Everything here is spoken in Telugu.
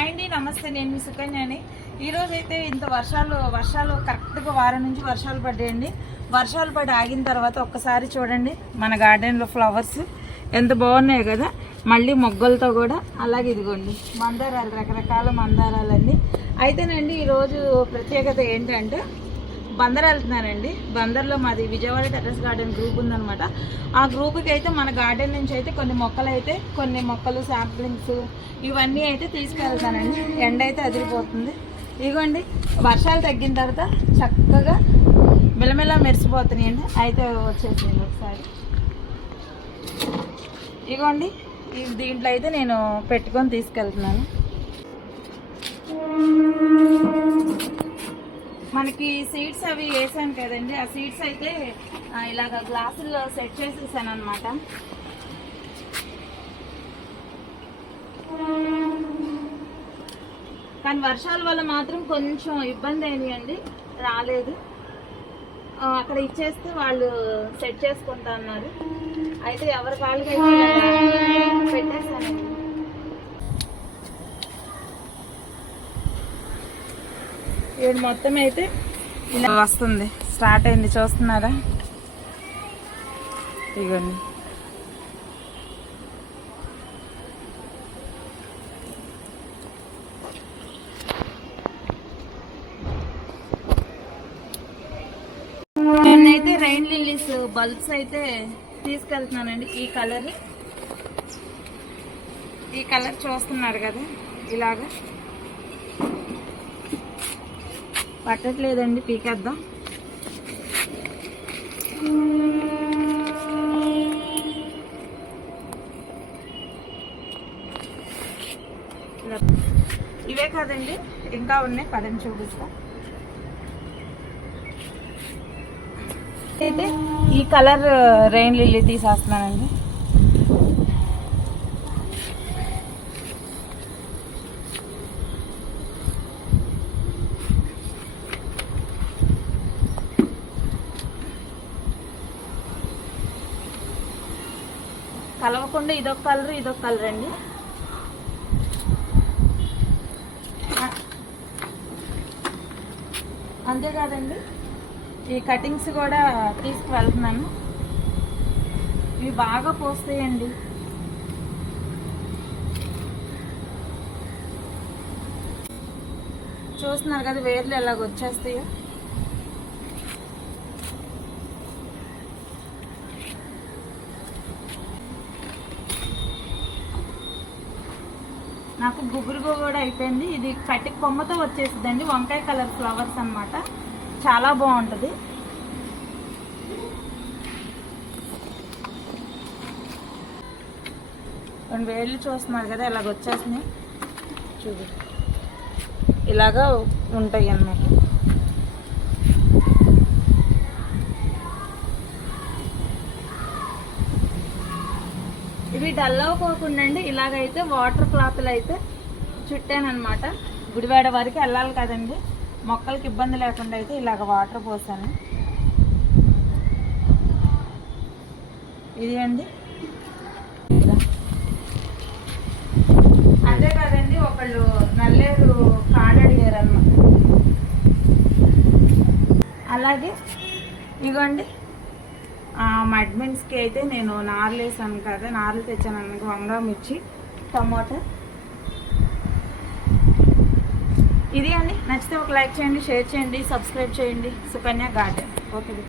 హాయ్ అండి, నమస్తే. నేను మీ సుకన్యని. ఈరోజు అయితే ఇంత వర్షాలు కరెక్ట్గా వారం నుంచి వర్షాలు పడ్డాయండి. వర్షాలు పడి ఆగిన తర్వాత ఒక్కసారి చూడండి మన గార్డెన్లో ఫ్లవర్స్ ఎంత బాగున్నాయి కదా. మళ్ళీ మొగ్గలతో కూడా అలాగే ఇదిగోండి మందారాలు, రకరకాల మందారాలన్నీ. అయితేనండి ఈరోజు ప్రత్యేకత ఏంటంటే బందర్ వెళ్తున్నానండి. బందర్లో మాది విజయవాడ టెర్రస్ గార్డెన్ గ్రూప్ ఉందనమాట. ఆ గ్రూప్కి అయితే మన గార్డెన్ నుంచి అయితే కొన్ని మొక్కలు శాంప్లింగ్స్ ఇవన్నీ అయితే తీసుకెళ్తానండి. ఎండ అయితే అదిరిపోతుంది. ఇదిగోండి వర్షాలు తగ్గిన తర్వాత చక్కగా మెల్లమెల్ల మెరిసిపోతున్నాయండి. అయితే వచ్చేసింది ఒకసారి. ఇదిగోండి దీంట్లో అయితే నేను పెట్టుకొని తీసుకెళ్తున్నాను. మనకి సీడ్స్ అవి వేసాను కదండి, ఆ సీడ్స్ అయితే ఇలాగ గ్లాసుల్లో సెట్ చేసేసాను అనమాట. కానీ వర్షాల వల్ల మాత్రం కొంచెం ఇబ్బంది అయింది, రాలేదు. అక్కడ ఇచ్చేస్తే వాళ్ళు సెట్ చేసుకుంటా అన్నారు. అయితే ఎవరి వాళ్ళకైతే పెట్టేస్తానండి. ఇప్పుడు మొత్తం అయితే ఇలా వస్తుంది, స్టార్ట్ అయింది. చూస్తున్నారా? ఇదిగోండి. నేనైతే రైన్ లిల్లీస్ బల్బ్స్ అయితే తీసుకెళ్తున్నానండి. ఈ కలర్ చూస్తున్నారు కదా, ఇలాగా పట్టట్లేదండి, పీకేద్దాం. ఇవే కాదండి, ఇంకా ఉన్నాయి, పదండి చూపిస్తా. అయితే ఈ కలర్ రెయిన్ లిల్లీ తీసేస్తున్నానండి. కలవకుండా ఇదొక కలర్ అండి. అంతేకాదండి ఈ కటింగ్స్ కూడా తీసుకువెళ్తున్నాను. ఇవి బాగా పోస్తాయండి. చూస్తున్నారు కదా వేర్లు ఎలాగ వచ్చేస్తాయో. నాకు గుబురు కూడా అయిపోయింది. ఇది కట్టి కొమ్మతో వచ్చేసిందండి, వంకాయ కలర్ ఫ్లవర్స్ అన్నమాట. చాలా బాగుంటుంది. రెండు వేళ్ళు చూస్తున్నారు కదా ఇలాగ వచ్చేసినాయి, చూడు ఇలాగా ఉంటాయి అన్నమాట. ఇవి డల్ అవ్వకోకుండా అండి ఇలాగైతే వాటర్ క్లాత్లు అయితే చుట్టానమాట. గుడివాడ వరకు వెళ్ళాలి కదండి, మొక్కలకి ఇబ్బంది లేకుండా అయితే ఇలాగ వాటర్ పోసాను. ఇది అండి. అదే కాదండి, ఒకళ్ళు నల్లేరు కాడడిగారు అన్నమాట. అలాగే ఇగోండి మడ్మిన్స్కి అయితే నేను నార్లు వేసాను కదా, నార్లు తెచ్చాను అన్నమాట. వంగ, మిర్చి, టమోటా. ఇది అండి. నచ్చితే ఒక లైక్ చేయండి, షేర్ చేయండి, సబ్స్క్రైబ్ చేయండి. సుకన్య గార్డెన్. ఓకే.